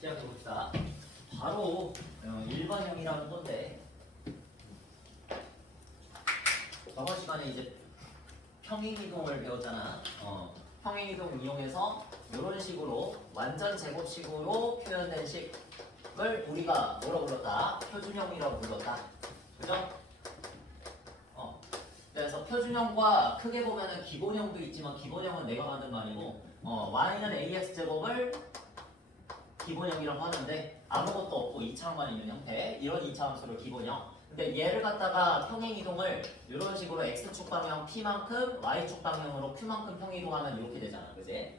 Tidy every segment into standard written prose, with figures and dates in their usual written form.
시작해봅시다. 바로 일반형이라는 건데 저번 시간에 이제 평행이동을 배웠잖아. 평행이동 이용해서 이런 식으로 완전 제곱식으로 표현된 식을 우리가 뭐라고 불렀다? 표준형이라고 불렀다. 그죠? 그래서 표준형과 크게 보면은 기본형도 있지만 기본형은 내가 만든 말이고 y는 ax제곱을 기본형이라고 하는데 아무것도 없고 2차항만 있는 형태 이런 2차 함수를 기본형. 근데 얘를 갖다가 평행이동을 이런 식으로 x축 방향 p만큼 y축 방향으로 q만큼 평행이동하면 이렇게 되잖아, 그지?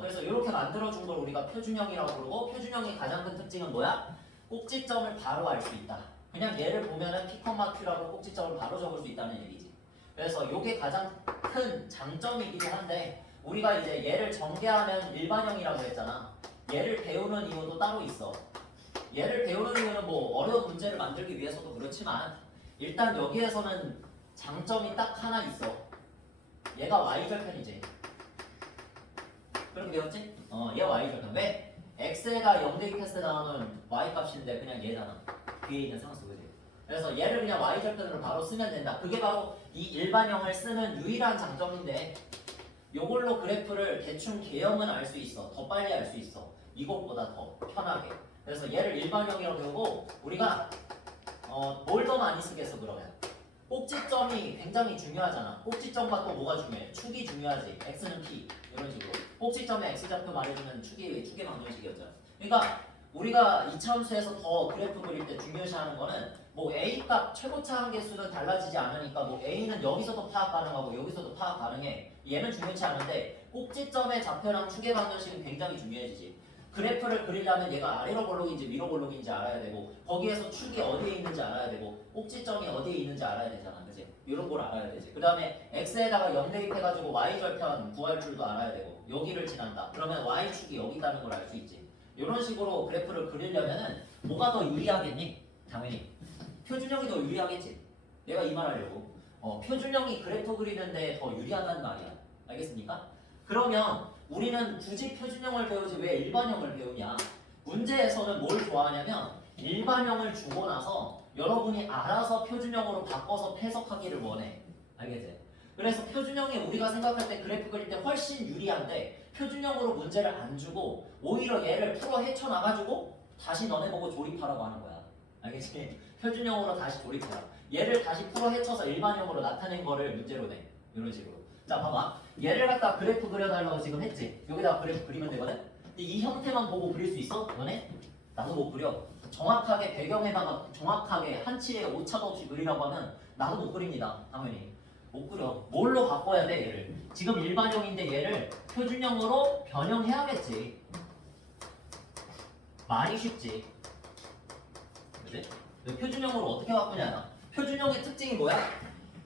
그래서 이렇게 만들어준 걸 우리가 표준형이라고 부르고 표준형의 가장 큰 특징은 뭐야? 꼭지점을 바로 알 수 있다. 그냥 얘를 보면은 p, q라고 꼭지점을 바로 적을 수 있다는 얘기지. 그래서 이게 가장 큰 장점이기도 한데 우리가 이제 얘를 전개하면 일반형이라고 했잖아. 얘를 배우는 이유도 따로 있어. 얘를 배우는 이유는 뭐 어려운 문제를 만들기 위해서도 그렇지만 일단 여기에서는 장점이 딱 하나 있어. 얘가 y절편이지. 그렇게 배웠지? 얘가 y절편. 왜? x가 0 대입했을 때 나오는 y값인데 그냥 얘잖아. 뒤에 있는 상수, 그지? 그래서 얘를 그냥 y절편으로 바로 쓰면 된다. 그게 바로 이 일반형을 쓰는 유일한 장점인데 요걸로 그래프를 대충 개형은 알 수 있어. 더 빨리 알 수 있어. 이것보다 더 편하게. 그래서 얘를 일반형이라고 배우고 우리가 뭘 더 많이 쓰겠어 그러면? 꼭지점이 굉장히 중요하잖아. 꼭지점과 또 뭐가 중요해? 축이 중요하지. x는 p 이런 식으로. 꼭지점에 x좌표 말해주면 축의 방정식이었잖아. 그러니까 우리가 이차함수에서 더 그래프 그릴 때 중요시하는 거는 뭐 a값 최고차 한계수는 달라지지 않으니까 뭐 a는 여기서도 파악 가능하고 여기서도 파악 가능해. 얘는 중요치 않은데 꼭지점의 좌표랑 축의 방정식은 굉장히 중요해지지. 그래프를 그리려면 얘가 아래로 볼록인지 위로 볼록인지 알아야 되고 거기에서 축이 어디에 있는지 알아야 되고 꼭지점이 어디에 있는지 알아야 되잖아, 그치? 이런 걸 알아야 되지. 그 다음에 x에다가 0 대입해가지고 y절편 구할 줄도 알아야 되고 여기를 지난다. 그러면 y축이 여기 있다는 걸 알 수 있지. 이런 식으로 그래프를 그리려면은 뭐가 더 유리하겠니? 당연히 표준형이 더 유리하겠지. 내가 이 말 하려고 표준형이 그래프 그리는데 더 유리하다는 말이야. 알겠습니까? 그러면 우리는 굳이 표준형을 배우지 왜 일반형을 배우냐? 문제에서는 뭘 좋아하냐면 일반형을 주고 나서 여러분이 알아서 표준형으로 바꿔서 해석하기를 원해. 알겠지? 그래서 표준형이 우리가 생각할 때 그래프 그릴 때 훨씬 유리한데 표준형으로 문제를 안 주고 오히려 얘를 풀어 헤쳐나가지고 다시 너네 보고 조립하라고 하는 거야. 알겠지? 표준형으로 다시 조립해라. 얘를 다시 풀어 헤쳐서 일반형으로 나타낸 거를 문제로 내. 이런 식으로. 자, 봐봐. 얘를 갖다 그래프 그려달라고 지금 했지? 여기다가 그래프 그리면 되거든? 근데 이 형태만 보고 그릴 수 있어? 너네? 나도 못 그려. 정확하게 배경에다가 정확하게 한치의 오차도 없이 그리라고 하면 나도 못 그립니다. 당연히. 못 그려. 뭘로 바꿔야 돼, 얘를? 지금 일반형인데 얘를 표준형으로 변형해야겠지. 많이 쉽지. 그치? 표준형으로 어떻게 바꾸냐? 표준형의 특징이 뭐야?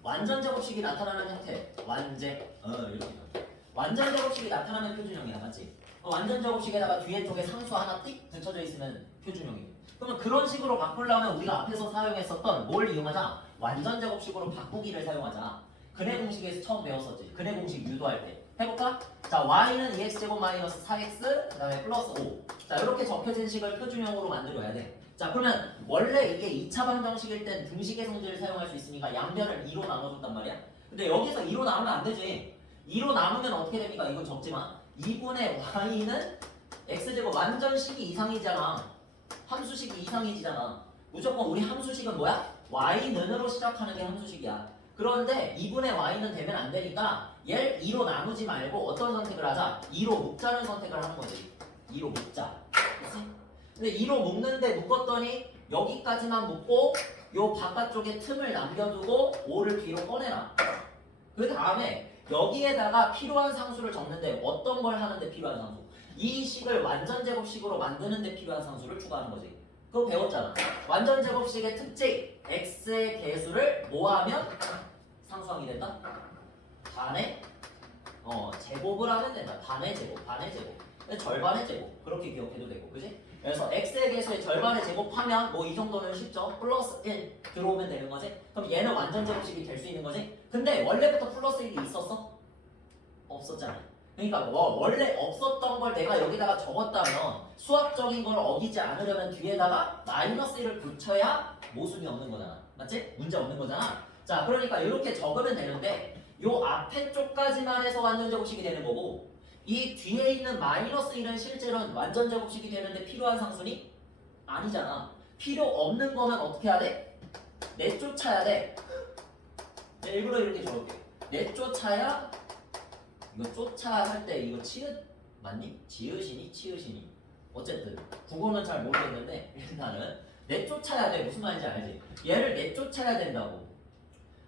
완전 제곱식이 나타나는 형태. 완제. 이렇게. 완전 제곱식이 나타나는 표준형이야, 맞지? 완전 제곱식에다가 뒤에 쪽에 상수 하나 띡 붙여져 있으면 표준형이고. 그러면 그런 식으로 바꾸려면 우리가 앞에서 사용했었던 뭘 이용하자? 완전 제곱식으로 바꾸기를 사용하자. 근해 공식에서 처음 배웠었지. 근해 공식 유도할 때. 해볼까? 자, y는 2x제곱 마이너스 4x 그 다음에 플러스 5. 자, 이렇게 적혀진 식을 표준형으로 만들어야 돼. 자, 그러면 원래 이게 2차 방정식일 땐 등식의 성질을 사용할 수 있으니까 양변을 2로 나눠줬단 말이야. 근데 여기서 2로 나누면 안 되지. 2로 나누면 어떻게 됩니까? 이건 적지만 2분의 y는 x제곱 완전 식이 이상이잖아. 함수식이 이상이지잖아. 무조건 우리 함수식은 뭐야? y는으로 시작하는 게 함수식이야. 그런데 2분의 y는 되면 안 되니까 얘를 2로 나누지 말고 어떤 선택을 하자? 2로 묶자는 선택을 하는 거지. 2로 묶자. 그치? 근데 2로 묶는데 묶었더니 여기까지만 묶고 요 바깥쪽에 틈을 남겨두고 5를 B로 꺼내라. 그 다음에 여기에다가 필요한 상수를 적는데 어떤 걸 하는데 필요한 상수? 이 식을 완전 제곱식으로 만드는데 필요한 상수를 추가하는 거지. 그거 배웠잖아. 완전 제곱식의 특징 x의 개수를 뭐하면 상수항이 된다? 반의 제곱을 하면 된다. 반의 제곱, 반의 제곱. 절반의 제곱. 그렇게 기억해도 되고, 그지? 그래서 x의 개수의 절반의 제곱하면 뭐 이 정도는 쉽죠? 플러스 1 들어오면 되는 거지? 그럼 얘는 완전 제곱식이 될 수 있는 거지? 근데 원래부터 플러스 1이 있었어? 없었잖아. 그러니까 원래 없었던 걸 내가 여기다가 적었다면 수학적인 걸 어기지 않으려면 뒤에다가 마이너스 1을 붙여야 모순이 없는 거잖아. 맞지? 문제 없는 거잖아. 자, 그러니까 이렇게 적으면 되는데 요 앞에 쪽까지만 해서 완전 제곱식이 되는 거고 이 뒤에 있는 마이너스 1은 실제로는 완전 제곱식이 되는데 필요한 상수니? 아니잖아. 필요 없는 거면 어떻게 해야 돼? 내쫓아야 돼. 일부러 이렇게 적을게. 내쫓아야 이거 쫓아 할 때 이거 치읓 맞니? 지읒이니 치읓이니? 어쨌든 국어는 잘 모르겠는데 일단은 내쫓아야 돼. 무슨 말인지 알지? 얘를 내쫓아야 된다고.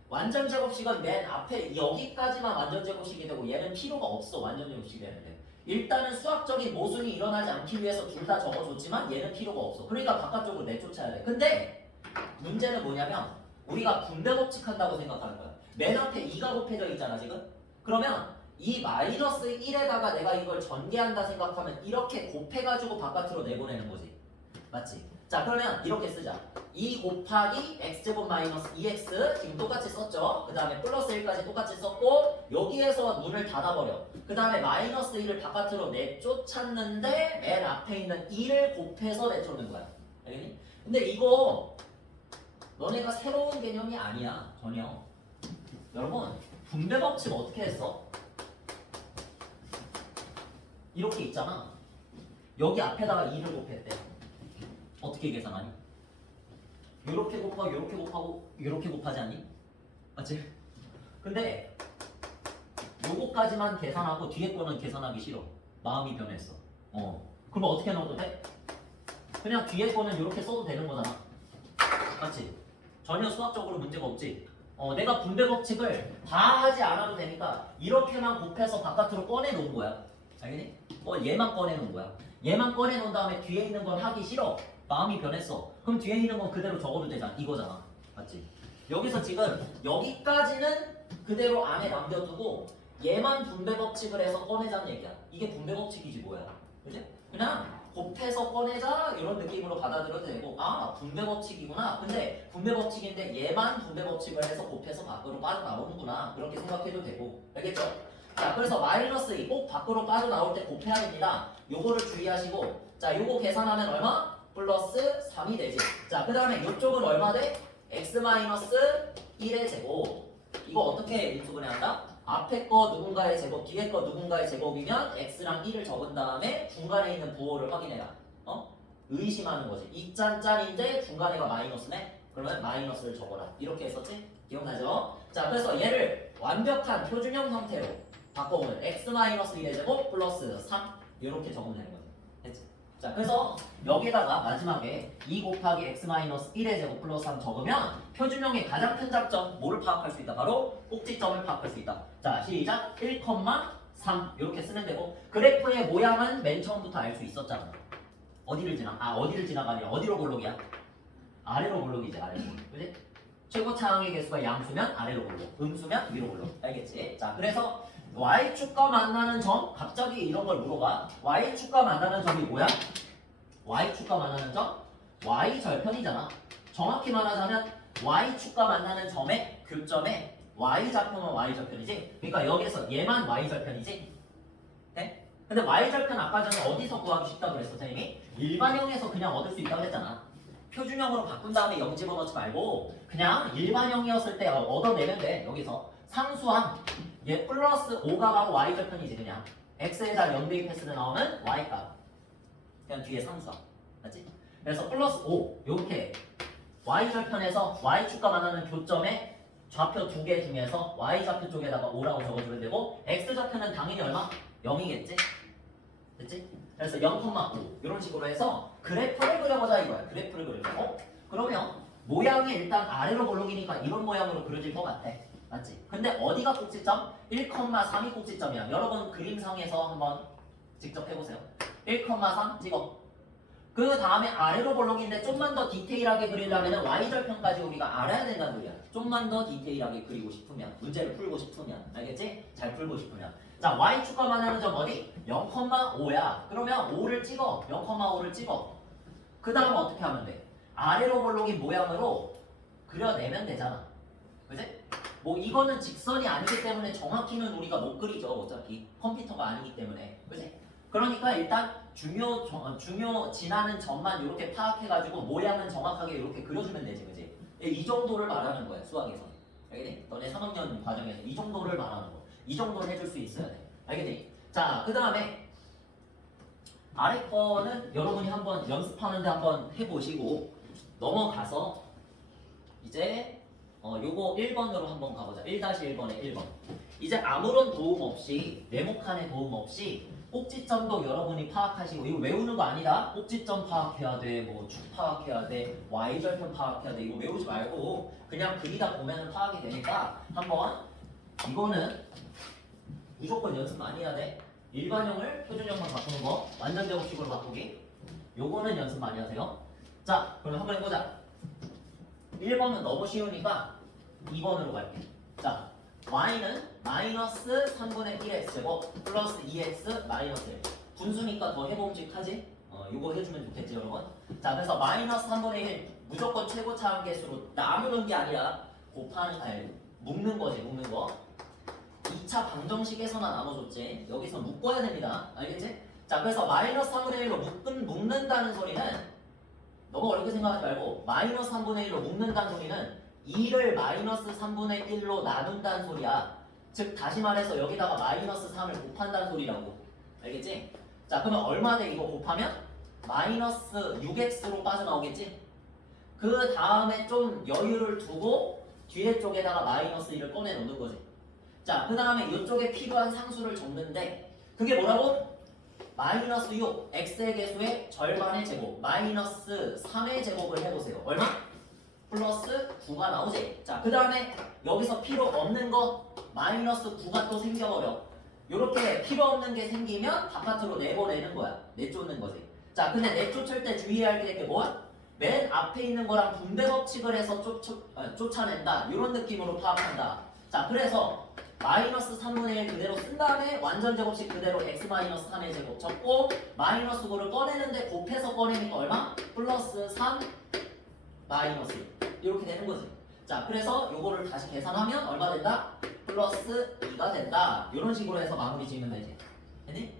완전 제곱식은 맨 앞에 여기까지만 완전 제곱식이 되고 얘는 필요가 없어. 완전 제곱식이 되는데 일단은 수학적인 모순이 일어나지 않기 위해서 둘 다 적어줬지만 얘는 필요가 없어. 그러니까 바깥쪽으로 내쫓아야 돼. 근데 문제는 뭐냐면 우리가 분배 법칙 한다고 생각하는 거야. 맨 앞에 2가 곱해져 있잖아 지금. 그러면 이 마이너스 1에다가 내가 이걸 전개한다 생각하면 이렇게 곱해가지고 바깥으로 내보내는 거지. 맞지? 자, 그러면 이렇게 쓰자. 2 곱하기 x제곱 마이너스 2x 지금 똑같이 썼죠? 그 다음에 플러스 1까지 똑같이 썼고 여기에서 문을 닫아버려. 그 다음에 마이너스 1을 바깥으로 내쫓았는데 맨 앞에 있는 2를 곱해서 내쫓는 거야. 알겠니? 근데 이거 너네가 새로운 개념이 아니야. 전혀. 여러분 분배 법칙 어떻게 했어? 이렇게 있잖아. 여기 앞에다가 2를 곱했대. 어떻게 계산하니? 요렇게 곱하고 요렇게 곱하고 요렇게 곱하지 않니? 맞지? 근데 요거까지만 계산하고 뒤에 거는 계산하기 싫어. 마음이 변했어. 그럼 어떻게 넣어도 돼? 그냥 뒤에 거는 요렇게 써도 되는 거잖아. 맞지? 전혀 수학적으로 문제가 없지? 내가 분배 법칙을 다 하지 않아도 되니까 이렇게만 곱해서 바깥으로 꺼내 놓은 거야. 알겠니? 얘만 꺼내 놓은 거야. 얘만 꺼내 놓은 다음에 뒤에 있는 건 하기 싫어. 마음이 변했어. 그럼 뒤에 있는 건 그대로 적어도 되잖아. 이거잖아. 맞지? 여기서 지금 여기까지는 그대로 안에 남겨두고 얘만 분배 법칙을 해서 꺼내자는 얘기야. 이게 분배 법칙이지 뭐야. 그지? 그냥 곱해서 꺼내자 이런 느낌으로 받아들여도 되고 아 분배 법칙이구나. 근데 분배 법칙인데 얘만 분배 법칙을 해서 곱해서 밖으로 빠져나오는구나. 그렇게 생각해도 되고. 알겠죠? 자, 그래서 마이너스 2 꼭 밖으로 빠져나올 때 곱해야 됩니다. 요거를 주의하시고 자, 요거 계산하면 얼마? 플러스 3이 되지. 자, 그 다음에 이쪽은 얼마 돼? x 마이너스 1의 제곱. 이거 어떻게 인수분해 한다? 앞에 거 누군가의 제곱, 뒤에 거 누군가의 제곱이면 x랑 1을 적은 다음에 중간에 있는 부호를 확인해라. 의심하는 거지. 2짠짠인데 중간에가 마이너스네? 그러면 마이너스를 적어라. 이렇게 했었지? 기억나죠? 자, 그래서 얘를 완벽한 표준형 형태로 바꿔보면 x 마이너스 1의 제곱 플러스 3 이렇게 적으면 되는 거지. 됐지? 자, 그래서 여기다가 마지막에 2 곱하기 x 마이너스 1의 제곱 플러스 3 적으면 표준형의 가장 큰 장점 뭐를 파악할 수 있다? 바로 꼭지점을 파악할 수 있다. 자, 시작. 1,3 이렇게 쓰면 되고 그래프의 모양은 맨 처음부터 알 수 있었잖아. 어디를 지나가냐? 어디로 볼록이야? 아래로 볼록이지, 아래로. 그지? 최고차항의 개수가 양수면 아래로 볼록, 음수면 위로 볼록. 알겠지? 자, 그래서 y축과 만나는 점, 갑자기 이런 걸 물어봐. y축과 만나는 점이 뭐야? y축과 만나는 점? y절편이잖아. 정확히 말하자면 y축과 만나는 점의 교점에 y좌표면 y절편이지. 그러니까 여기서 얘만 y절편이지. 네? 근데 y절편 아까 전에 어디서 구하기 쉽다고 그랬어, 선생님이? 일반형에서 그냥 얻을 수 있다고 했잖아. 표준형으로 바꾼 다음에 0 집어넣지 말고 그냥 일반형이었을 때 얻어내면 돼. 여기서 상수함 얘 플러스 5가 바로 y절편이지. 그냥 x에다 0 대입했을 때 나오는 y값 그냥 뒤에 상수함. 맞지? 그래서 플러스 5 요렇게 y절편에서 y축과 만나는 교점에 좌표 두 개 중에서 y좌표 쪽에다가 5라고 적어주면 되고 x좌표는 당연히 얼마? 0이겠지? 됐지? 그래서 0,5 이런 식으로 해서 그래프를 그려보자 이거야. 그래프를 그려보자. 그러면 모양이 일단 아래로 볼록이니까 이런 모양으로 그려질 것 같아. 맞지? 근데 어디가 꼭지점? 1,3이 꼭지점이야. 여러분 그림상에서 한번 직접 해보세요. 1,3 찍어. 그 다음에 아래로 볼록인데 좀만 더 디테일하게 그리려면 y절편까지 우리가 알아야 된다는 소리야. 좀만 더 디테일하게 그리고 싶으면, 문제를 풀고 싶으면, 알겠지? 잘 풀고 싶으면. 자, y축과 만나는 점 어디? 0,5야. 그러면 5를 찍어. 0,5를 찍어. 그 다음 어떻게 하면 돼? 아래로 볼록인 모양으로 그려내면 되잖아. 그지? 뭐 이거는 직선이 아니기 때문에 정확히는 우리가 못 그리죠. 어차피 컴퓨터가 아니기 때문에. 그지? 그러니까 일단 중요 지나는 점만 이렇게 파악해가지고 모양은 정확하게 이렇게 그려주면 되지. 그지? 이 정도를 말하는 거야. 수학에서. 알겠니? 너네 3학년 과정에서 이 정도를 말하는 거. 이 정도를 해줄 수 있어야 돼. 알겠니? 자, 그 다음에 아래 거는 여러분이 한번 연습하는데 한번 해보시고 넘어가서 이제 요거 1번으로 한번 가보자. 1-1번에 1번. 이제 아무런 도움 없이 네모칸의 도움 없이 꼭지점도 여러분이 파악하시고 이거 외우는 거 아니다. 꼭지점 파악해야 돼. 뭐 축 파악해야 돼. Y절편 파악해야 돼. 이거 외우지 말고 그냥 그리다 보면은 파악이 되니까 한번 이거는 무조건 연습 많이 해야 돼. 일반형을 표준형만 바꾸는 거 완전 제곱식으로 바꾸기 요거는 연습 많이 하세요. 자 그럼 한번 해보자. 1번은 너무 쉬우니까 2번으로 갈게. 자 y는 마이너스 3분의 1x 제곱 플러스 2x 마이너스 1 분수니까 더 해봄직하지? 요거 해주면 좋겠지 여러분. 자 그래서 마이너스 3분의 1 무조건 최고차 함계수로 나누는 게 아니라 곱하는 아니 묶는 거지. 묶는 거 2차 방정식에서만 나눠줬지 여기서 묶어야 됩니다. 알겠지? 자 그래서 마이너스 3분의 1로 묶는다는 소리는 너무 어렵게 생각하지 말고 마이너스 3분의 1로 묶는다는 소리는 2를 마이너스 3분의 1로 나눈다는 소리야. 즉 다시 말해서 여기다가 마이너스 3을 곱한다는 소리라고. 알겠지? 자 그러면 얼마 돼 이거 곱하면? 마이너스 6x로 빠져나오겠지? 그 다음에 좀 여유를 두고 뒤에 쪽에다가 마이너스 1을 꺼내놓는 거지. 자 그 다음에 이쪽에 필요한 상수를 적는데 그게 뭐라고? 마이너스 6 x의 개수의 절반의 제곱 마이너스 3의 제곱을 해보세요. 얼마? 플러스 9가 나오지. 자 그 다음에 여기서 필요 없는 거 마이너스 9가 또 생겨버려. 요렇게 필요 없는 게 생기면 바깥으로 내보내는 거야. 내쫓는 거지. 자 근데 내쫓을 때 주의해야 할 게 뭐야? 맨 앞에 있는 거랑 분배 법칙을 해서 쫓아낸다. 이런 느낌으로 파악한다. 자 그래서 마이너스 3분의 1 그대로 쓴 다음에 완전 제곱식 그대로 x 마이너스 3의 제곱 적고 마이너스 9를 꺼내는데 곱해서 꺼내니까 얼마? 플러스 3 마이너스 1 이렇게 되는 거지. 자 그래서 요거를 다시 계산하면 얼마 된다? 플러스 2가 된다. 이런 식으로 해서 마무리 지으면 되지. 됐니?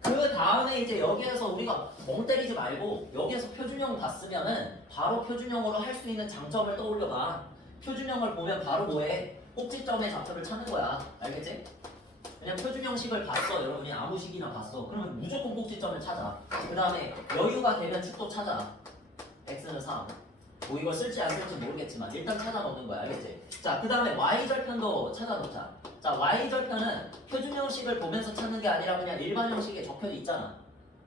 그 다음에 이제 여기에서 우리가 멍 때리지 말고 여기에서 표준형 봤으면은 바로 표준형으로 할 수 있는 장점을 떠올려봐. 표준형을 보면 바로 뭐해? 꼭지점의 좌표를 찾는 거야. 알겠지? 그냥 표준형식을 봤어. 여러분이 아무 식이나 봤어. 그러면 무조건 꼭지점을 찾아. 그 다음에 여유가 되면 축도 찾아. x는 3. 뭐 이걸 쓸지 안 쓸지 모르겠지만 일단 찾아 놓는 거야. 알겠지? 자, 그 다음에 y절편도 찾아 놓자. 자, y절편은 표준형식을 보면서 찾는 게 아니라 그냥 일반 형식에 적혀 있잖아.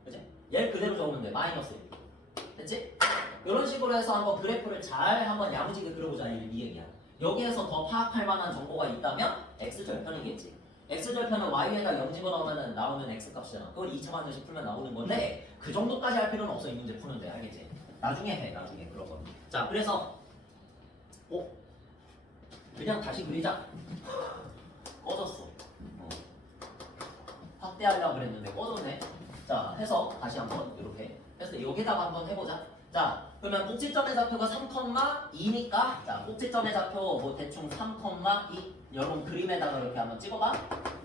그치? 얘를 그대로 적으면 돼. 마이너스 1. 됐지? 이런 식으로 해서 한번 그래프를 잘 한번 야무지게 그려보자. 이 얘기야. 여기에서 더 파악할 만한 정보가 있다면 x절편이겠지. x절편은 y에다 0 집어넣으면 나오는 x값이잖아. 그걸 2차 방정식 풀면 나오는 건데 그 정도까지 할 필요는 없어. 이 문제 푸는데. 알겠지? 나중에 해. 나중에 그런 거. 자 그래서 그냥 다시 그리자. 꺼졌어. 확대하려고 그랬는데 꺼졌네. 자 해서 다시 한번 이렇게 해서 여기다가 한번 해보자. 자 그러면 꼭지점의 좌표가 3,2니까 자 꼭지점의 좌표 뭐 대충 3,2 여러분 그림에다가 이렇게 한번 찍어봐.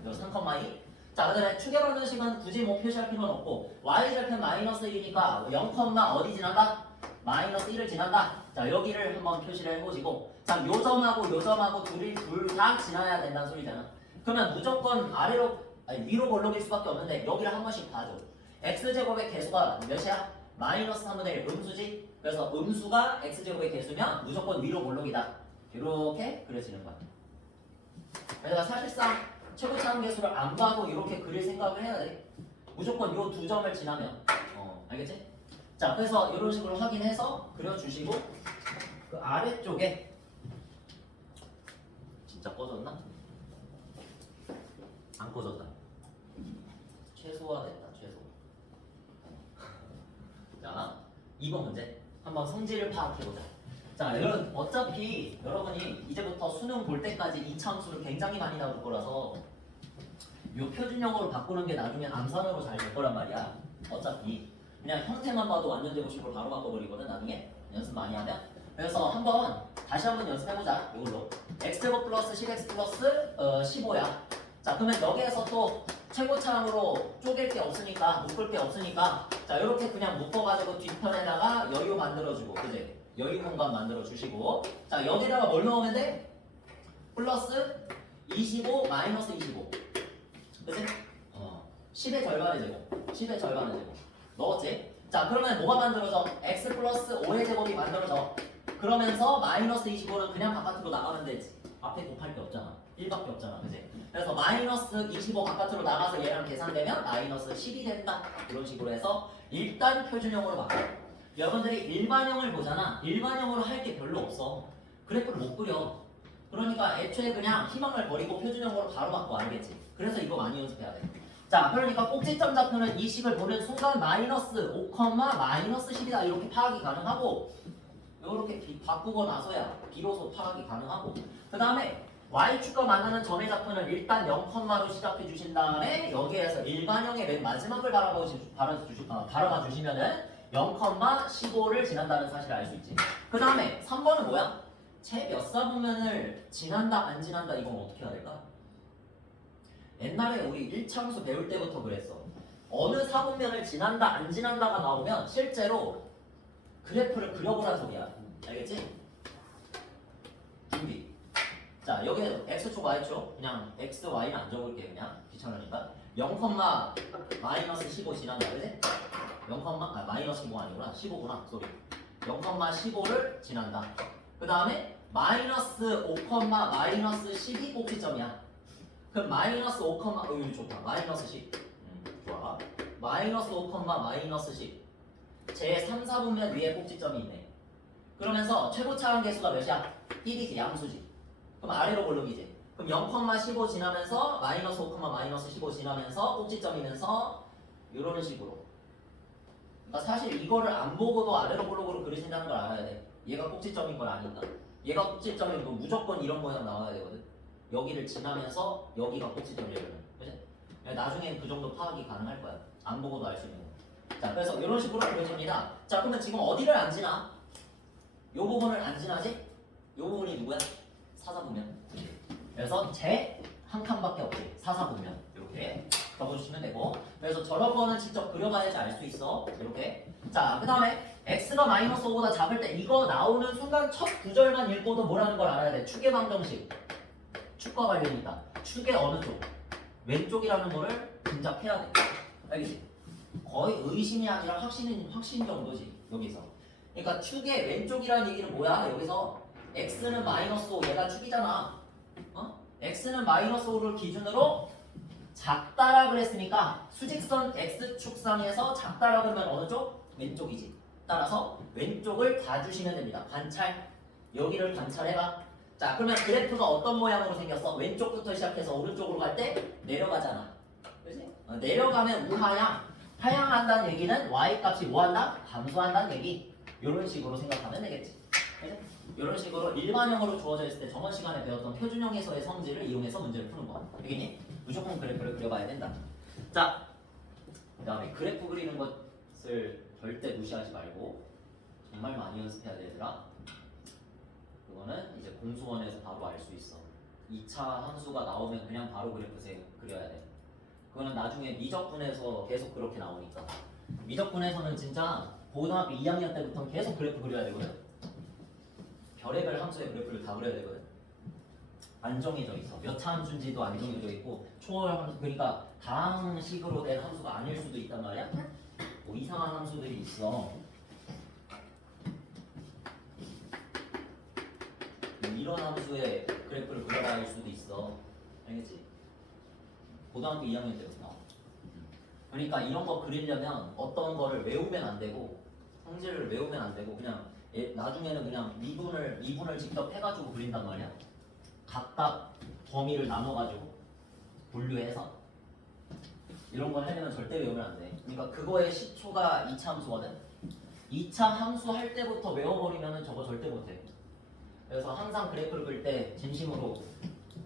3,2 자 그다음에 축의 방정식은 굳이 뭐 표시할 필요는 없고 y절편 마이너스 1이니까 0, 어디 지난다? 마이너스 1을 지난다. 자 여기를 한번 표시를 해보시고 자 요점하고 요점하고 둘 다 지나야 된다는 소리잖아. 그러면 무조건 아래로 아니 위로 볼록일 수밖에 없는데 여기를 한 번씩 봐줘. x제곱의 개수가 몇이야? 마이너스 3분의 1 음수지? 그래서 음수가 x제곱의 개수면 무조건 위로 볼록이다. 이렇게 그려지는 거야. 그래서 사실상 최고차 함계수를 안 봐도 이렇게 그릴 생각을 해야 돼. 무조건 요 두 점을 지나면 알겠지? 자 그래서 이런 식으로 확인해서 그려주시고 그 아래쪽에 진짜 꺼졌나? 안 꺼졌다. 최소화됐다. 최소. 자 2번 문제 한번 성질을 파악해보자. 자 여러분 어차피 여러분이 이제부터 수능 볼 때까지 이차함수를 굉장히 많이 나올 거라서 요 표준형으로 바꾸는 게 나중에 암산으로 잘 될 거란 말이야. 어차피 그냥 형태만 봐도 완전 제곱식으로 바로 바꿔버리거든 나중에 연습 많이 하면. 그래서 한번 다시 한번 연습해보자 이걸로. x제곱 플러스 10x 플러스 15야. 자 그러면 여기에서 또 최고차항으로 쪼갤 게 없으니까 묶을 게 없으니까 자 이렇게 그냥 묶어가지고 뒷편에다가 여유 만들어주고 그지? 여유 공간 만들어주시고 자 여기다가 뭘 넣으면 돼? 플러스 25 마이너스 25 그치? 10의 절반의 제곱 10의 절반의 제곱 넣었지? 자 그러면 뭐가 만들어져? x 플러스 5의 제곱이 만들어져 그러면서 마이너스 25는 그냥 바깥으로 나가면 되지 앞에 곱할 게 없잖아 1밖에 없잖아 그치? 그래서 마이너스 25 바깥으로 나가서 얘랑 계산되면 마이너스 10이 된다 이런 식으로 해서 일단 표준형으로 바꿔 여러분들이 일반형을 보잖아 일반형으로 할 게 별로 없어 그래프를 못 그려 그러니까 애초에 그냥 희망을 버리고 표준형으로 바로 바꿔 알겠지? 그래서 이거 많이 연습해야 돼 자 그러니까 꼭지점 좌표는 이 식을 보는 순간 마이너스 5, 마이너스 10이다 이렇게 파악이 가능하고 이렇게 바꾸고 나서야 비로소 파악이 가능하고 그 다음에 y축과 만나는 점의 좌표는 일단 0,로 시작해 주신 다음에 여기에서 일반형의 맨 마지막을 바라봐 주시면은 0,15를 지난다는 사실을 알 수 있지 그 다음에 3번은 뭐야? 채 몇 사분면을 지난다 안 지난다 이건 어떻게 해야 될까? 옛날에 우리 1차함수 배울 때부터 그랬어. 어느 사분면을 지난다 안 지난다가 나오면 실제로 그래프를 그려보란 소리야. 알겠지? 준비. 자 여기에 x축 y축 그냥 x, y는 안 적을게 그냥 귀찮으니까 0, 마이너스 15 지난다 그지? 0, 마이너스 15 아니구나 15구나 쏘리 0,15를 지난다. 그 다음에 마이너스 5, 마이너스 10이 꼭지점이야. 그럼 마이너스 5, 여기 좋다. 마이너스 10. 좋아. 마이너스 5, 마이너스 10. 제 3, 4분면 위에 꼭지점이 있네. 그러면서 최고차항 계수가 몇이야? 1이지, 양수지. 그럼 아래로 볼록이지. 그럼 0,15 지나면서 마이너스 5, 마이너스 15 지나면서 꼭지점이면서 이런 식으로. 그러니까 사실 이거를 안 보고도 아래로 볼록으로 그리신다는 걸 알아야 돼. 얘가 꼭지점인 걸 아니까. 얘가 꼭지점이면 무조건 이런 모양 나와야 되거든. 여기를 지나면서 여기가 꼭지점이려면 그치? 나중엔 그 정도 파악이 가능할 거야. 안 보고도 알 수 있는 거. 자 그래서 이런 식으로 그려집니다. 자 그러면 지금 어디를 안 지나? 요 부분을 안 지나지? 요 부분이 누구야? 사사분면. 그래서 제 한 칸밖에 없지. 사사분면. 이렇게 적어주시면 되고 그래서 저런 거는 직접 그려봐야지 알 수 있어. 이렇게. 자 그 다음에 x가 마이너스 5보다 작을 때 이거 나오는 순간 첫 구절만 읽고도 뭐라는 걸 알아야 돼. 축의 방정식. 축과 관련이 있다. 축의 어느 쪽? 왼쪽이라는 거를 짐작해야 돼. 알겠지? 거의 의심이 아니라 확신 정도지. 여기서. 그러니까 축의 왼쪽이라는 얘기는 뭐야? 여기서 x는 마이너스 5, 얘가 축이잖아. x는 마이너스 5를 기준으로 작다라 그랬으니까 수직선 x축상에서 작다라 그러면 어느 쪽? 왼쪽이지. 따라서 왼쪽을 봐주시면 됩니다. 관찰. 여기를 관찰해봐. 자 그러면 그래프가 어떤 모양으로 생겼어? 왼쪽부터 시작해서 오른쪽으로 갈 때 내려가잖아. 그렇지? 내려가면 우하향. 하향한다는 얘기는 y값이 뭐한다? 감소한다는 얘기. 이런 식으로 생각하면 되겠지. 그렇지? 이런 식으로 일반형으로 주어져 있을 때 저번 시간에 배웠던 표준형에서의 성질을 이용해서 문제를 푸는 거야. 알겠니? 무조건 그래프를 그려봐야 된다. 자, 그 다음에 그래프 그리는 것을 절대 무시하지 말고 정말 많이 연습해야 되더라. 그거는 이제 공수원에서 바로 알 수 있어. 2차 함수가 나오면 그냥 바로 그래프 그려야 돼. 그거는 나중에 미적분에서 계속 그렇게 나오니까. 미적분에서는 진짜 고등학교 2학년 때부터 계속 그래프 그려야 되거든. 별의별 함수의 그래프를 다 그려야 되거든. 안 정해져 있어. 몇 차 함수인지도 안 정해져 있고 초월 함수 그러니까 다항식으로 된 함수가 아닐 수도 있단 말이야. 뭐 이상한 함수들이 있어. 이런 함수의 그래프를 그려야 할 수도 있어. 알겠지? 고등학교 2학년 때부터. 그러니까 이런 거 그리려면 어떤 거를 외우면 안 되고 성질을 외우면 안 되고 그냥 나중에는 그냥 미분을 직접 해가지고 그린단 말이야. 각각 범위를 나눠가지고 분류해서 이런 걸 하려면 절대 외우면 안 돼. 그러니까 그거의 시초가 2차 함수거든. 2차 함수 할 때부터 외워버리면 저거 절대 못해. 그래서 항상 그래프를 그릴 때 진심으로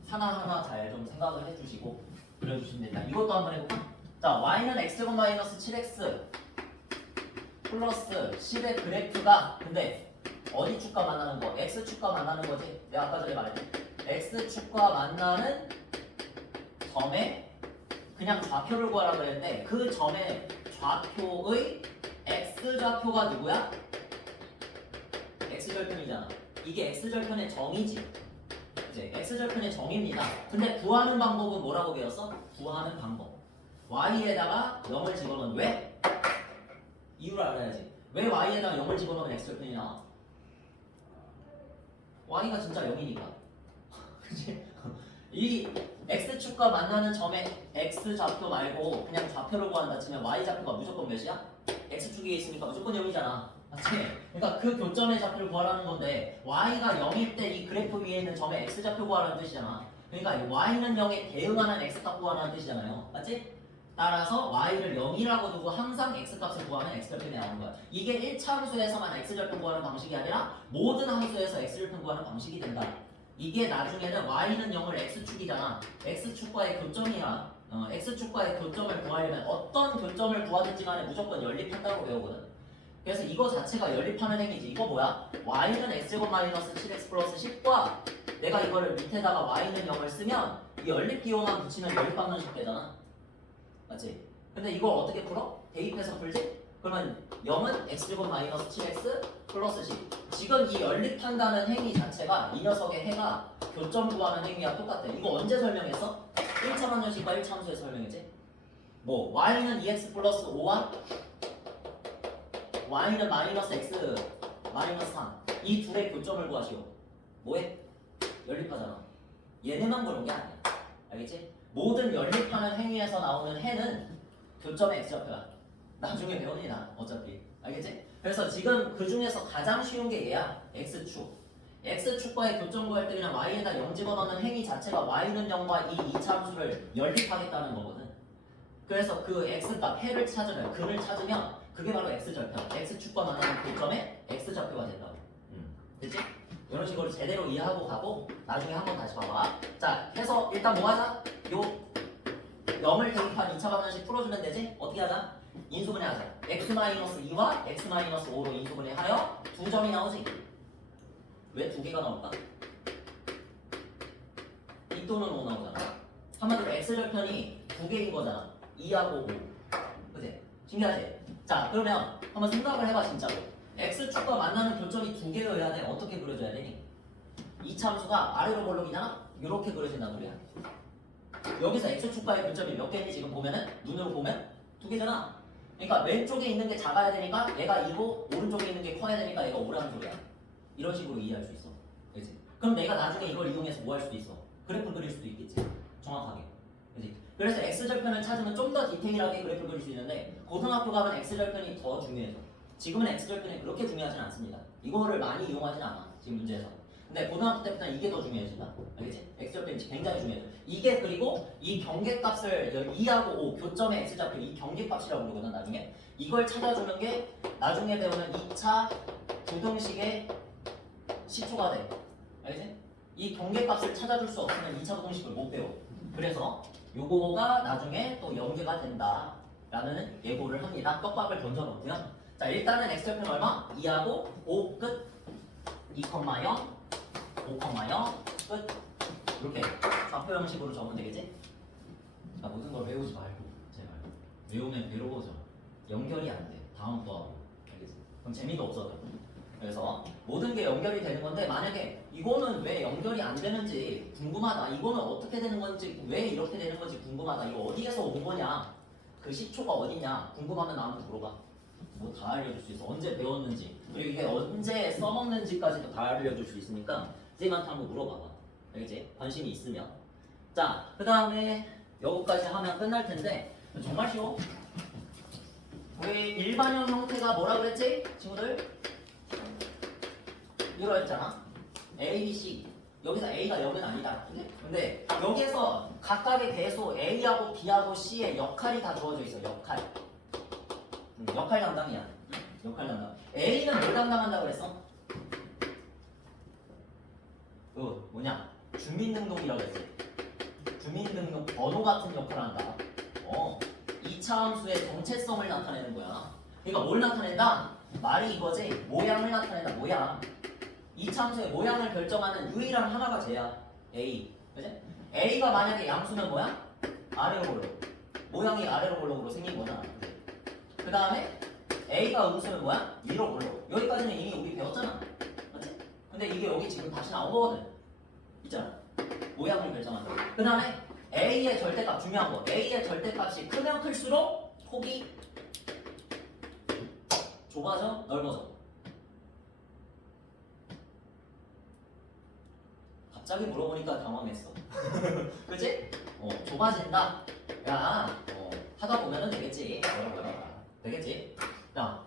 하나하나 잘 좀 생각을 해주시고 그려주시면 된다. 이것도 한번 해볼까? 자, y는 x제곱 마이너스 7x 플러스 10의 그래프가 근데 어디 축과 만나는 거? x축과 만나는 거지? 내가 아까 전에 말했지? x축과 만나는 점의 그냥 좌표를 구하라 그랬는데 그 점의 좌표의 x좌표가 누구야? x절편이잖아. 이게 x절편의 정이지. 이제 x절편의 정입니다. 근데 구하는 방법은 뭐라고 배웠어? 구하는 방법. y에다가 0을 집어넣으면 왜? 이유를 알아야지. 왜 y에다가 0을 집어넣으면 x절편이 나와? y가 진짜 0이니까. 그치? 이 x축과 만나는 점의 x좌표 말고 그냥 좌표를 구한다 치면 y좌표가 무조건 몇이야? x축에 있으니까 무조건 0이잖아. 맞지? 그러니까 그 교점의 좌표를 구하라는 건데 y가 0일 때 이 그래프 위에 있는 점의 x좌표 구하라는 뜻이잖아. 그러니까 y는 0에 대응하는 x값 구하라는 뜻이잖아요. 맞지? 따라서 y를 0이라고 두고 항상 x값을 구하는 x절편이 나오는 거야. 이게 1차 함수에서만 x절편 구하는 방식이 아니라 모든 함수에서 x절편 구하는 방식이 된다. 이게 나중에는 y는 0을 x축이잖아. x축과의 교점이야. x축과의 교점을 구하려면 어떤 교점을 구하든지 간에 무조건 연립한다고 배우거든. 그래서 이거 자체가 연립하는 행위지. 이거 뭐야? y는 x제곱 마이너스 7x 플러스 10과 내가 이거를 밑에다가 y는 0을 쓰면 이 연립 기호만 붙이면 연립방정식 되잖아. 맞지? 근데 이걸 어떻게 풀어? 대입해서 풀지? 그러면 0은 x제곱 마이너스 7x 플러스 10. 지금 이 연립한다는 행위 자체가 이 녀석의 해가 교점 구하는 행위와 똑같아. 이거 언제 설명했어? 1차 방정식과 1차 함수에 설명했지? 뭐 y는 2x 플러스 5와 y는 마이너스 x 마이너스 3. 이 둘의 교점을 구하시오. 뭐해? 연립하잖아. 얘네만 그런 게 아니야. 알겠지? 모든 연립하는 행위에서 나오는 해는 교점의 x좌표야. 나중에 배우니 나 어차피. 알겠지? 그래서 지금 그 중에서 가장 쉬운 게 얘야. x축. x축과의 교점 구할 때 그냥 y에다 0 집어넣는 행위 자체가 y는 0과 이 2차 함수를 연립하겠다는 거거든. 그래서 그 x값 해를 찾으면 근을 찾으면 그게 바로 x절편. x축과 만나는 교점의 x좌표가 된다고. 됐지? 이런 식으로 제대로 이해하고 가고 나중에 한번 다시 봐봐. 자, 해서 일단 뭐 하자? 요 0을 대입한 2차 방정식 풀어주면 되지? 어떻게 하자? 인수분해 하자. x-2와 x-5로 인수분해 하여 두 점이 나오지? 왜 두 개가 나올까? 이 또는 5 나오잖아. 한마디로 x절편이 두 개인 거잖아. 2하고 5. 그치? 신기하지? 자, 그러면 한번 생각을 해봐 진짜로. x축과 만나는 교점이 두 개여야 돼. 어떻게 그려줘야 되니? 이 참수가 아래로 볼록이잖아? 이렇게 그려진단 소리야. 여기서 x축과의 교점이 몇 개니 지금 보면은 눈으로 보면 두 개잖아. 그러니까 왼쪽에 있는 게 작아야 되니까 얘가 2고 오른쪽에 있는 게 커야 되니까 얘가 5라는 소리야. 이런 식으로 이해할 수 있어. 그치? 그럼 내가 나중에 이걸 이용해서 뭐 할 수도 있어? 그래프 그릴 수도 있겠지. 정확하게. 그치? 그래서 x절편을 찾으면 좀 더 디테일하게 그래프 그릴 수 있는데 고등학교 가면 x절편이 더 중요해져. 지금은 x절편이 그렇게 중요하진 않습니다. 이거를 많이 이용하진 않아. 지금 문제에서. 근데 고등학교 때부터 이게 더 중요해진다. 알겠지? x절편이 굉장히 중요해져. 이게 그리고 이 경계값을 2하고 5 교점의 x좌표 이 경계값이라고 부르거든 나중에. 이걸 찾아주는 게 나중에 배우는 2차 부등식의 시초가 돼. 알겠지? 이 경계값을 찾아줄 수 없으면 2차 부등식을 못 배워. 그래서 요거가 나중에 또 연계가 된다 라는 예고를 합니다. 떡밥을 던져놓고요. 자, 일단은 x절편 얼마? 2하고 5 끝. 2,0 5,0 끝. 이렇게 좌표 형식으로 적으면 되겠지? 자, 모든 걸 외우지 말고 제발. 외우면 괴로워져. 연결이 안 돼. 다음 거 하고. 알겠지? 그럼 재미도 없어져. 그래서 모든 게 연결이 되는 건데 만약에 이거는 왜 연결이 안 되는지 궁금하다. 이거는 어떻게 되는 건지 왜 이렇게 되는 건지 궁금하다. 이거 어디에서 온 거냐? 그 시초가 어디냐? 궁금하면 나한테 물어봐. 뭐 다 알려줄 수 있어. 언제 배웠는지 그리고 이게 언제 써먹는지까지도 다 알려줄 수 있으니까 쌤한테 한번 물어봐봐. 알겠지? 관심이 있으면. 자, 그 다음에 여기까지 하면 끝날 텐데 정말 쉬워. 우리 일반형 형태가 뭐라 그랬지? 친구들? 이거였잖아. A, B, C. 여기서 A가 0은 아니다. 근데 여기에서 각각의 개수 A하고 B하고 C의 역할이 다 주어져 있어. 역할. 역할 담당이야. 역할 담당. A는 뭘 담당한다고 그랬어? 그 뭐냐? 주민등록이라고 했지. 주민등록 번호 같은 역할을 한다. 2차 함수의 정체성을 나타내는 거야. 그러니까 뭘 나타낸다? 말이 이거지. 모양을 나타낸다. 모양. 2차 함수의 모양을 결정하는 유일한 하나가 쟤야. A. 그지? A가 만약에 양수면 뭐야? 아래로 올라. 모양이 아래로 볼록으로 생긴 거잖아. 그 다음에 A가 음수면 뭐야? 위로 볼록. 여기까지는 이미 우리 배웠잖아. 맞지? 근데 이게 여기 지금 다시 나온 거거든. 있잖아. 모양을 결정한다. 그 다음에 A의 절대값 중요한 거. A의 절대값이 크면 클수록 폭이 좁아져? 넓어져? 갑자기 물어보니까 당황했어. 그치? 좁아진다. 야, 하다 보면은 되겠지. 되겠지? 자,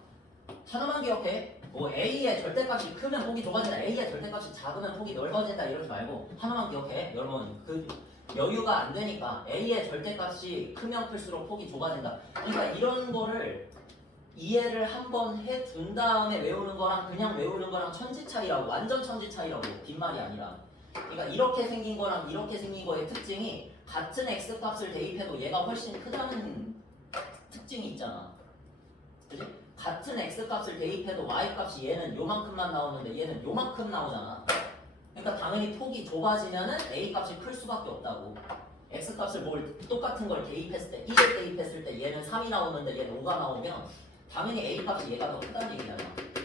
하나만 기억해. A의 절대값이 크면 폭이 좁아진다. A의 절대값이 작으면 폭이 넓어진다. 이러지 말고 하나만 기억해. 여러분, 그 여유가 안 되니까 A의 절대값이 크면 클수록 폭이 좁아진다. 그러니까 이런 거를 이해를 한번 해둔 다음에 외우는 거랑 그냥 외우는 거랑 천지 차이라고. 완전 천지 차이라고. 빈말이 아니라. 그러니까 이렇게 생긴 거랑 이렇게 생긴 거의 특징이 같은 x값을 대입해도 얘가 훨씬 크다는 특징이 있잖아. 그치? 같은 x값을 대입해도 y값이 얘는 요만큼만 나오는데 얘는 요만큼 나오잖아. 그러니까 당연히 폭이 좁아지면은 a값이 클 수밖에 없다고. x값을 똑같은 걸 대입했을 때 1을 대입했을 때 얘는 3이 나오는데 얘는 5가 나오면 당연히 a값이 얘가 더 크다는 얘기잖아.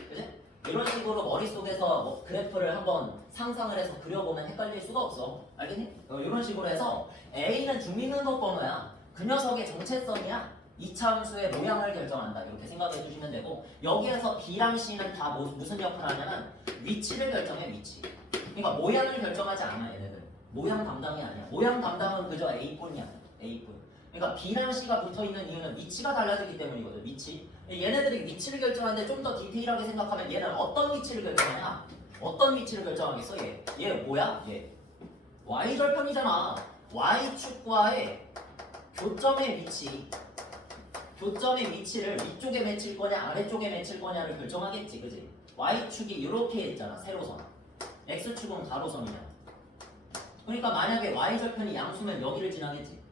그치? 이런 식으로 머릿속에서 그래프를 한번 상상을 해서 그려보면 헷갈릴 수가 없어. 알겠니? 이런 식으로 해서 A는 중립능동 번호야. 그 녀석의 정체성이야. 이차 함수의 모양을 결정한다. 이렇게 생각해 주시면 되고, 여기에서 B랑 C는 다 무슨 역할을 하냐면 위치를 결정해. 위치. 그러니까 모양을 결정하지 않아. 얘네들 모양 담당이 아니야. 모양 담당은 그저 A뿐이야. A뿐. 그러니까 B랑 C가 붙어있는 이유는 위치가 달라지기 때문이거든. 위치. 얘네들이 위치를 결정하는데 좀 더 디테일하게 생각하면 얘는 어떤 위치를 결정하냐? 어떤 위치를 결정하겠어? 얘 뭐야? 얘 Y절편이잖아. Y축과의 교점의 위치. 교점의 위치를 위쪽에 맺힐 거냐 아래쪽에 맺힐 거냐를 결정하겠지. 그지? Y축이 이렇게 있잖아. 세로선. X축은 가로선이야. 그러니까 만약에 Y절편이 양수면 여기를 지나겠지.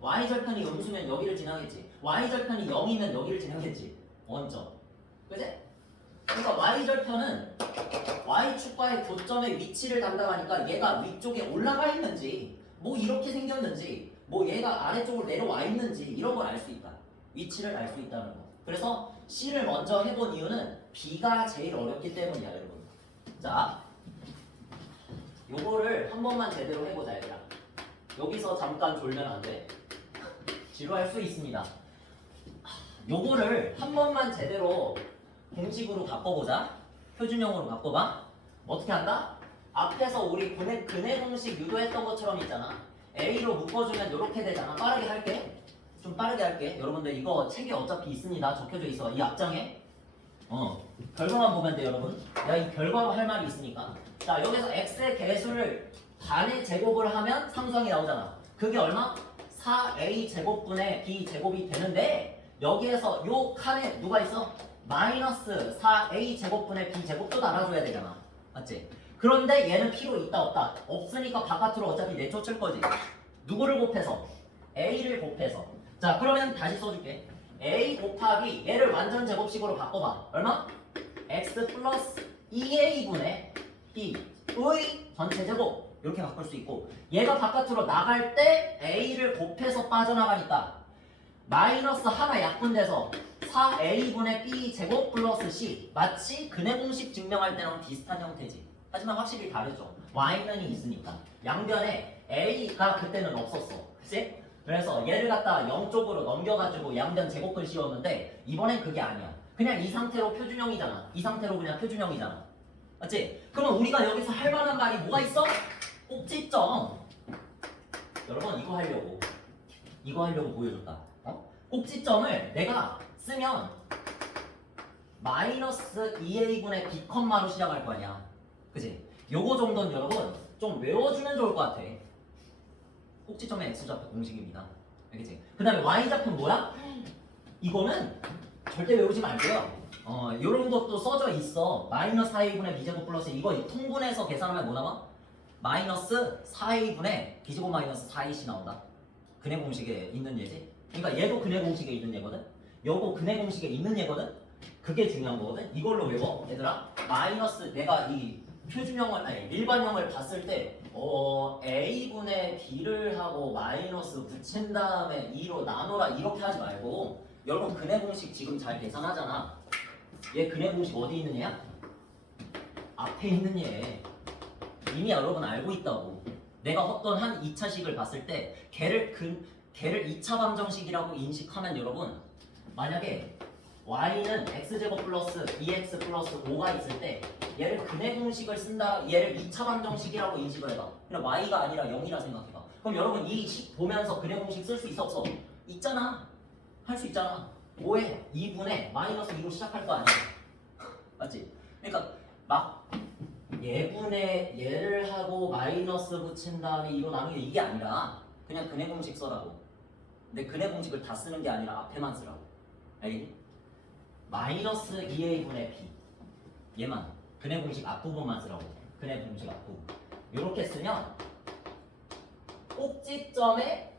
Y절편이 음수면 여기를 지나겠지. Y절편이 0이면 여기를 지나겠지. 원점. 그지? 그러니까 Y절편은 Y축과의 교점의 위치를 담당하니까 얘가 위쪽에 올라가 있는지 뭐 이렇게 생겼는지 뭐 얘가 아래쪽으로 내려와 있는지 이런 걸 알 수 있다. 위치를 알 수 있다는 거. 그래서 C를 먼저 해본 이유는 B가 제일 어렵기 때문이야. 여러분. 자, 요거를 한 번만 제대로 해보자. 얘들아. 여기서 잠깐 졸면 안 돼. 지루할 수 있습니다. 요거를 한 번만 제대로 공식으로 바꿔보자. 표준형으로 바꿔봐. 어떻게 한다? 앞에서 우리 근해 공식 유도했던 것처럼 있잖아. A로 묶어주면 이렇게 되잖아. 빠르게 할게. 좀 빠르게 할게. 여러분들 이거 책에 어차피 있습니다. 적혀져 있어. 이 앞장에. 결과만 보면 돼 여러분. 내가 이 결과로 할 말이 있으니까. 자, 여기서 x의 개수를 반의 제곱을 하면 상수항이 나오잖아. 그게 얼마? 4a 제곱분의 b 제곱이 되는데 여기에서 요 칸에 누가 있어? 마이너스 4a 제곱분의 b 제곱도 달아줘야 되잖아. 맞지? 그런데 얘는 p로 있다 없다? 없으니까 바깥으로 어차피 내쫓을 거지. 누구를 곱해서? a를 곱해서. 자, 그러면 다시 써줄게. a 곱하기 얘를 완전 제곱식으로 바꿔봐. 얼마? x 플러스 2a분의 b의 전체 제곱. 이렇게 바꿀 수 있고, 얘가 바깥으로 나갈 때 a를 곱해서 빠져나가니까 마이너스 하나 약분돼서 4a분의 b 제곱 플러스 c. 마치 근해 공식 증명할 때랑 비슷한 형태지. 하지만 확실히 다르죠. y는이 있으니까. 양변에 a가 그때는 없었어. 그치? 그래서 얘를 갖다 0쪽으로 넘겨가지고 양변 제곱글 씌웠는데 이번엔 그게 아니야. 그냥 이 상태로 표준형이잖아. 이 상태로 그냥 표준형이잖아. 맞지? 그러면 우리가 여기서 할 만한 말이 뭐가 있어? 꼭지점. 여러분 이거 하려고 보여줬다. 꼭지점을 내가 쓰면 마이너스 2a분의 b 컴마로 시작할 거 아니야. 그치? 요거 정도는 여러분 좀 외워주면 좋을 것 같아. 꼭지점의 x좌표 공식입니다. 알겠지? 그 다음에 y좌표는 뭐야? 이거는 절대 외우지 말고요. 요런 것도 써져 있어. 마이너스 4a분의 b제곱 플러스 이거 통분해서 계산하면 뭐 나와? 마이너스 4a분의 b제곱 마이너스 4ac 나온다. 근해 공식에 있는 얘지. 그러니까 얘도 근해 공식에 있는 얘거든. 요거 근해 공식에 있는 얘거든. 그게 중요한 거거든. 이걸로 외워. 얘들아, 마이너스 내가 이 표준형을 아니 일반형을 봤을 때 a분의 b를 하고 마이너스 붙인 다음에 2로 나눠라 이렇게 하지 말고 여러분 근해 공식 지금 잘 계산하잖아. 얘 근해 공식 어디 있는 애야? 앞에 있는 얘. 이미 여러분 알고 있다고. 내가 어떤 한 2차식을 봤을 때 걔를 2차 방정식이라고 인식하면 여러분 만약에 y는 x제곱 플러스 2x 플러스 5가 있을 때 얘를 근해 공식을 쓴다. 얘를 2차 방정식이라고 인식을 해봐. 그냥 y가 아니라 0이라 생각해봐. 그럼 여러분 이 식 보면서 근해 공식 쓸 수 있어 없어? 있잖아. 할 수 있잖아. 5에 2분의 마이너스 2로 시작할 거 아니야. 맞지? 그러니까 막 얘분의 얘를 하고 마이너스 붙인 다음에 2로 나누는 게 이게 아니라 그냥 근해 공식 써라고. 근데 근해 공식을 다 쓰는 게 아니라 앞에만 쓰라고. 알겠니? 마이너스 2a분의 b 얘만 근해 공식 앞부분만 쓰라고. 근해 공식 앞부분 이렇게 쓰면 꼭지점에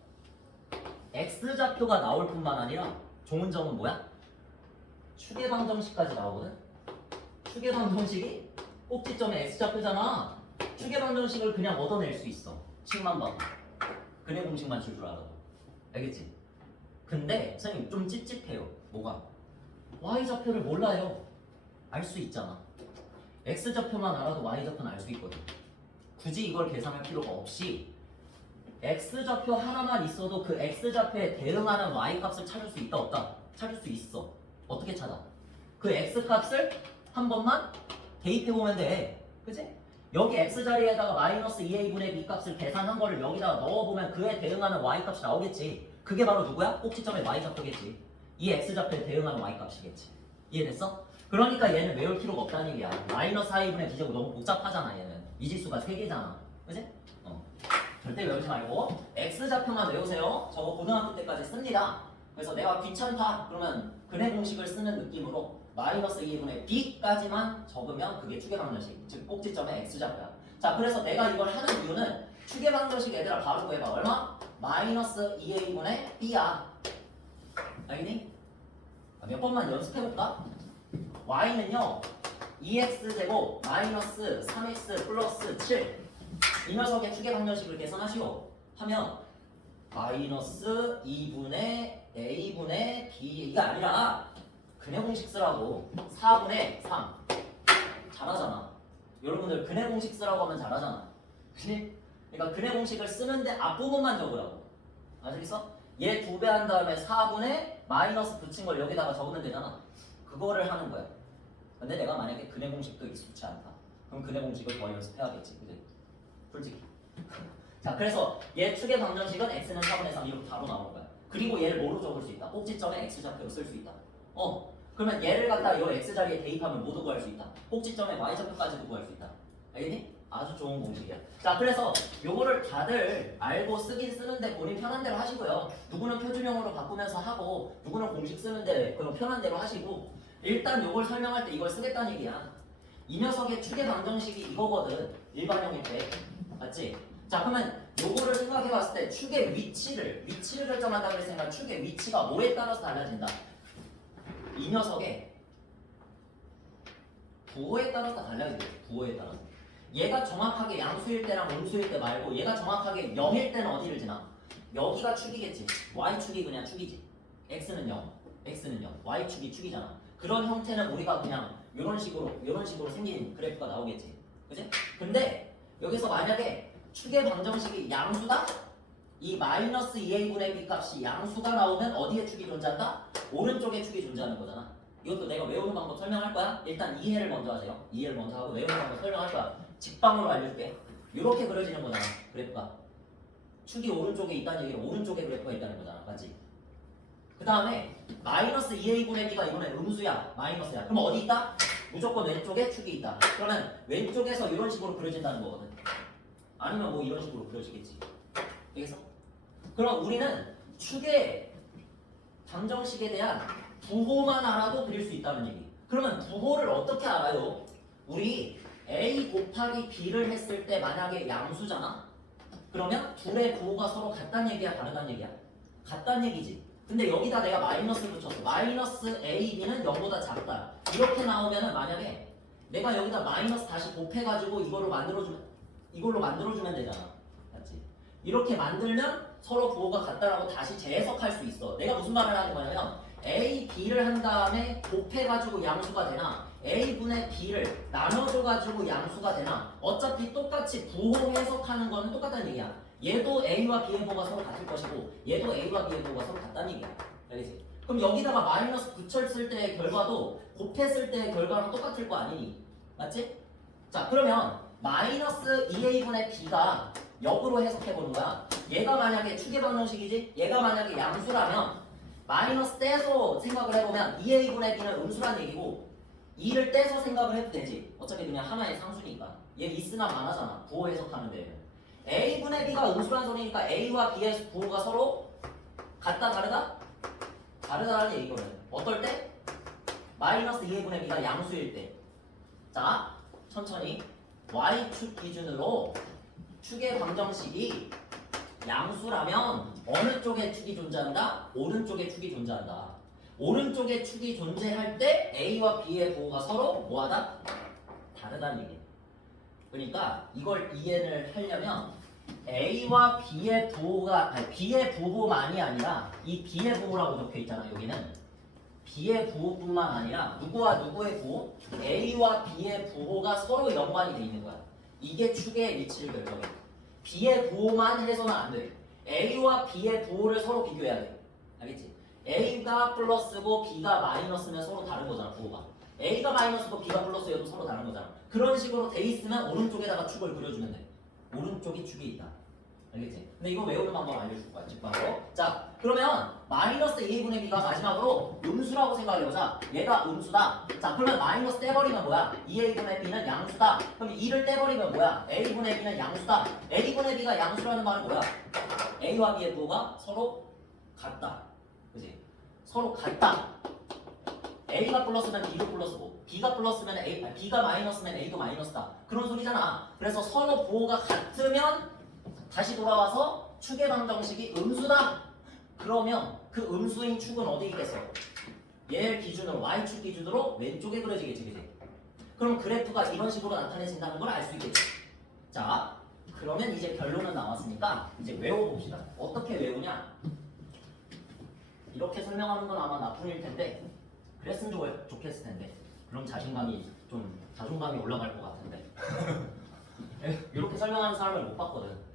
x좌표가 나올 뿐만 아니라 좋은 점은 뭐야? 추계 방정식까지 나오거든? 추계 방정식이 꼭지점에 x좌표잖아. 추계 방정식을 그냥 얻어낼 수 있어. 식만 봐도 근해 공식만 줄 줄 알아도. 알겠지? 근데 선생님 좀 찝찝해요. 뭐가? y좌표를 몰라요. 알 수 있잖아. x좌표만 알아도 y좌표는 알 수 있거든. 굳이 이걸 계산할 필요가 없이 x좌표 하나만 있어도 그 x좌표에 대응하는 y값을 찾을 수 있다 없다? 찾을 수 있어. 어떻게 찾아? 그 x값을 한 번만 대입해보면 돼. 그치? 여기 x자리에다가 마이너스 2a분의 b 값을 계산한 거를 여기다가 넣어보면 그에 대응하는 y값이 나오겠지. 그게 바로 누구야? 꼭지점의 y좌표겠지. 이 x좌표에 대응하는 y값이겠지. 이해됐어? 그러니까 얘는 외울 필요가 없다는 얘기야. 마이너스 4a분의 b제곱 너무 복잡하잖아. 얘는 미지수가 3개잖아. 그치? 절대 외우지 말고 x좌표만 외우세요. 저거 고등학교 때까지 씁니다. 그래서 내가 귀찮다 그러면 근해 공식을 쓰는 느낌으로 마이너스 2분의 b까지만 적으면 그게 추계 방정식, 즉 꼭지점의 x좌표야. 자, 그래서 내가 이걸 하는 이유는 추계 방정식 얘들아 바로 구해봐. 얼마? 마이너스 2a분의 b야. 알겠니? 몇 번만 연습해볼까? y는요 2x제곱 마이너스 3x 플러스 7 이 녀석의 추계 방정식을 계산하시오 하면 마이너스 2분의 a분의 b 이게 아니라 근해 공식 쓰라고. 4분의 3 잘하잖아. 여러분들 근해 공식 쓰라고 하면 잘하잖아. 그치? 그러니까 근해 공식을 쓰는데 앞부분만 적으라고. 아시겠어? 얘 2배 한 다음에 4분의 마이너스 붙인 걸 여기다가 적으면 되잖아. 그거를 하는 거야. 근데 내가 만약에 근해 공식도 익숙치 않다. 그럼 근해 공식을 더 연습해야겠지. 그치? 솔직히. 자, 그래서 얘 추계 방정식은 x는 4분의 3 이렇게 바로 나오는 거야. 그리고 얘를 뭐로 적을 수 있다? 꼭지점에 x좌표로 쓸 수 있다. 그러면 얘를 갖다 이 x자리에 대입하면 뭐도 구할 수 있다? 꼭지점에 y좌표까지도 구할 수 있다. 알겠니? 아주 좋은 공식이야. 자, 그래서 요거를 다들 알고 쓰긴 쓰는데 본인 편한 대로 하시고요. 누구는 표준형으로 바꾸면서 하고 누구는 공식 쓰는데 그럼 편한 대로 하시고 일단 요걸 설명할 때 이걸 쓰겠다는 얘기야. 이 녀석의 추계 방정식이 이거거든. 일반형일 때. 맞지? 자, 그러면 요거를 생각해 봤을 때 축의 위치를 결정한다 그랬으니까 축의 위치가 뭐에 따라서 달라진다. 이 녀석의 부호에 따라서 달라지겠지. 부호에 따라서. 얘가 정확하게 양수일 때랑 음수일 때 말고 얘가 정확하게 0일 때는 어디를 지나? 여기가 축이겠지. y축이 그냥 축이지. x는 0, y축이 축이잖아. 그런 형태는 우리가 그냥 이런 식으로 생긴 그래프가 나오겠지. 그치? 근데 여기서 만약에 축의 방정식이 양수다? 이 마이너스 2a분의 b 값이 양수가 나오면 어디에 축이 존재한다? 오른쪽에 축이 존재하는 거잖아. 이것도 내가 외우는 방법 설명할 거야. 일단 이해를 먼저 하세요. 이해를 먼저 하고 외우는 방법 설명할 거야. 직방으로 알려줄게. 이렇게 그려지는 거잖아. 그래프가. 축이 오른쪽에 있다는 얘기는 오른쪽에 그래프가 있다는 거잖아. 맞지? 그 다음에 마이너스 2a분의 b가 이번에 음수야. 마이너스야. 그럼 어디 있다? 무조건 왼쪽에 축이 있다. 그러면 왼쪽에서 이런 식으로 그려진다는 거거든. 아니면 뭐 이런 식으로 그려지겠지. 알겠어? 그럼 우리는 축의 방정식에 대한 부호만 알아도 그릴 수 있다는 얘기. 그러면 부호를 어떻게 알아요? 우리 a 곱하기 b를 했을 때 만약에 양수잖아? 그러면 둘의 부호가 서로 같다는 얘기야, 다르다는 얘기야? 같다는 얘기지. 근데 여기다 내가 마이너스 붙였어. 마이너스 a, b는 0보다 작다. 이렇게 나오면은 만약에 내가 여기다 마이너스 다시 곱해가지고 이거를 만들어주면 이걸로 만들어주면 되잖아. 맞지? 이렇게 만들면 서로 부호가 같다라고 다시 재해석할 수 있어. 내가 무슨 말을 하는 거냐면 A, B를 한 다음에 곱해가지고 양수가 되나 A분의 B를 나눠줘가지고 양수가 되나 어차피 똑같이 부호 해석하는 거는 똑같다는 얘기야. 얘도 A와 B의 부호가 서로 같을 것이고 얘도 A와 B의 부호가 서로 같다는 얘기야. 알겠지? 그럼 여기다가 마이너스 붙였을 때의 결과도 곱했을 때의 결과랑 똑같을 거 아니니? 맞지? 자 그러면 마이너스 2A분의 B가 역으로 해석해보는 거야. 얘가 만약에 추계 방정식이지? 얘가 만약에 양수라면 마이너스 떼서 생각을 해보면 2A분의 B는 음수란 얘기고 2를 떼서 생각을 해도 되지. 어차피 그냥 하나의 상수니까. 얘 있으나 마나잖아. 부호 해석하는 데는. A분의 B가 음수란 소리니까 A와 B의 부호가 서로 같다 다르다? 다르다는 얘기거든. 어떨 때? 마이너스 2A분의 B가 양수일 때. 자, 천천히 Y축 기준으로 축의 방정식이 양수라면 어느 쪽에 축이 존재한다? 오른쪽에 축이 존재한다. 오른쪽에 축이 존재할 때 A와 B의 부호가 서로 뭐하다? 다르다는 얘기야. 그러니까 이걸 이해를 하려면 A와 B의 부호가 아니 B의 부호만이 아니라 이 B의 부호라고 적혀 있잖아. 여기는 B의 부호뿐만 아니라 누구와 누구의 부호? A와 B의 부호가 서로 연관이 돼 있는 거야. 이게 축의 위치를 결정해. B의 부호만 해서는 안 돼. A와 B의 부호를 서로 비교해야 돼. 알겠지? A가 플러스고 B가 마이너스면 서로 다른 거잖아. 부호가. A가 마이너스고 B가 플러스여도 서로 다른 거잖아. 그런 식으로 돼 있으면 오른쪽에다가 축을 그려주면 돼. 오른쪽에 축이 있다. 알겠지? 근데 이거 외우는 방법 알려줄 거야. 직방으로. 자, 그러면 마이너스 2분의 B가 마지막으로 음수라고 생각해보자. 얘가 음수다. 자, 그러면 마이너스 떼버리면 뭐야? 2A분의 B는 양수다. 그럼 2를 떼버리면 뭐야? A분의 B는 양수다. A분의 B가 양수라는 말은 뭐야? A와 B의 부호가 서로 같다. 그치? 서로 같다. A가 플러스면 B도 플러스고 B가 플러스면 A, B가 마이너스면 A도 마이너스다. 그런 소리잖아. 그래서 서로 부호가 같으면 다시 돌아와서 축의 방정식이 음수다. 그러면 그 음수인 축은 어디 있겠어? 얘 기준으로 Y축 기준으로 왼쪽에 그려지겠지. 그치? 그럼 그래프가 이런 식으로 나타내진다는 걸 알 수 있겠지. 자, 그러면 이제 결론은 나왔으니까 이제 외워봅시다. 어떻게 외우냐? 이렇게 설명하는 건 아마 나뿐일 텐데 그랬으면 좋겠을 텐데 그럼 자존감이 올라갈 것 같은데 이렇게 설명하는 사람을 못 봤거든.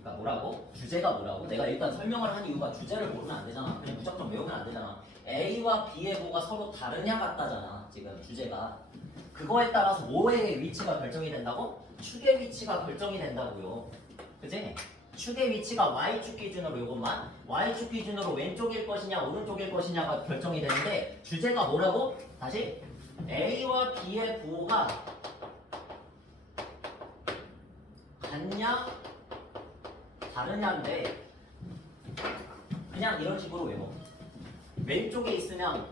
그러니까 뭐라고? 주제가 뭐라고? 내가 일단 설명을 한 이유가 주제를 모르면 안 되잖아. 그냥 무작정 외우면 안 되잖아. A와 B의 부호가 서로 다르냐 같다잖아. 지금 주제가. 그거에 따라서 뭐의 위치가 결정이 된다고? 축의 위치가 결정이 된다고요. 그치? 축의 위치가 Y축 기준으로 이것만 Y축 기준으로 왼쪽일 것이냐 오른쪽일 것이냐가 결정이 되는데 주제가 뭐라고? 다시 A와 B의 부호가 같냐 다르냐인데 그냥 이런 식으로 외워. 왼쪽에 있으면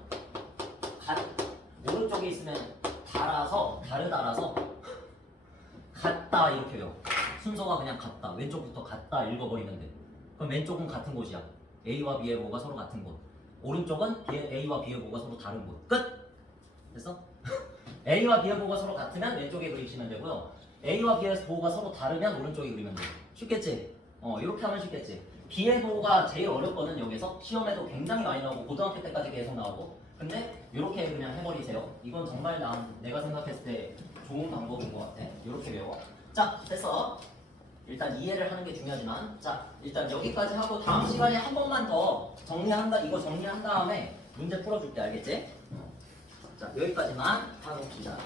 오른쪽에 있으면 다르다라서 같다 이렇게 외워. 순서가 그냥 같다. 왼쪽부터 같다 읽어버리면 돼. 그럼 왼쪽은 같은 곳이야. A와 B의 부호가 서로 같은 곳. 오른쪽은 A와 B의 부호가 서로 다른 곳. 끝! 됐어? A와 B의 부호가 서로 같으면 왼쪽에 그리시면 되고요. A와 B의 부호가 서로 다르면 오른쪽에 그리면 돼. 쉽겠지? 이렇게 하면 쉽겠지? B의 부호가 제일 어렵거든. 여기서 시험에도 굉장히 많이 나오고 고등학교 때까지 계속 나오고. 근데 이렇게 그냥 해버리세요. 이건 정말 내가 생각했을 때 좋은 방법인 것 같아. 이렇게 외워. 자, 됐어. 일단 이해를 하는 게 중요하지만 자, 일단 여기까지 하고 다음 시간에 한 번만 더 이거 정리한 다음에 문제 풀어줄게. 알겠지? 자, 여기까지만 하봅시다.